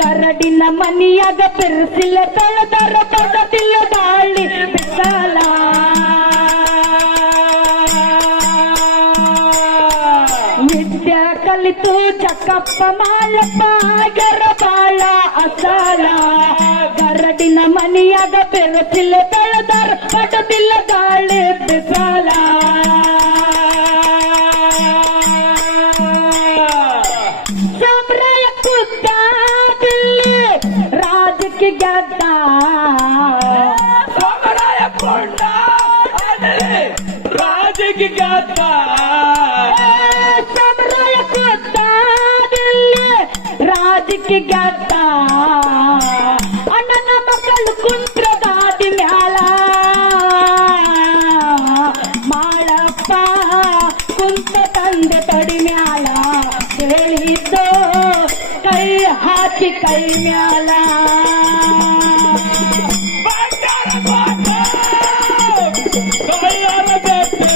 ಗರಡಿನ ಮನಿಯಾಗ ಬೆರೆಸಿಲ್ಲ ತಳದರ ಪದದಿಲ್ಲ ಗಾಳಿ ಬಿಸಾಲ ವಿದ್ಯಾ ಕಲಿತು ಚಕ್ಕಪ್ಪ ಮಾಲಪ್ಪ ಆಗರ ಬಾಳ ಅಸಾಲ ಗರಡಿನ ಮನಿಯಾಗ ಬೆರೆಸಿಲ್ಲ ತಳದರ ಪದದಿಲ್ಲ ಗಾಳಿ ಬಿಸಾಲ ಗೆದ್ದ ಸಮರಾಯ ಕೊಂಡ ರಾಜಕ್ಕೆ ಗೆದ್ದ ಸಮರಾಯ ಕೊಂದ ರಾಜಕ್ಕೆ ಗೆದ್ದ ಅಣ್ಣನ ಮಕ್ಕಳು ಕುಂತ್ರ ದಾದಿ ಮ್ಯಾಲ ಮಾಡಪ್ಪ ಕುಂತ ತಂದೆ ತಡಿ ಮ್ಯಾಲ ಹೇಳಿದ್ದು ಕೈ ಹಾಕಿ ಕೈ ಮ್ಯಾಲ ಕೈಯಾರ ಬೇಟೆ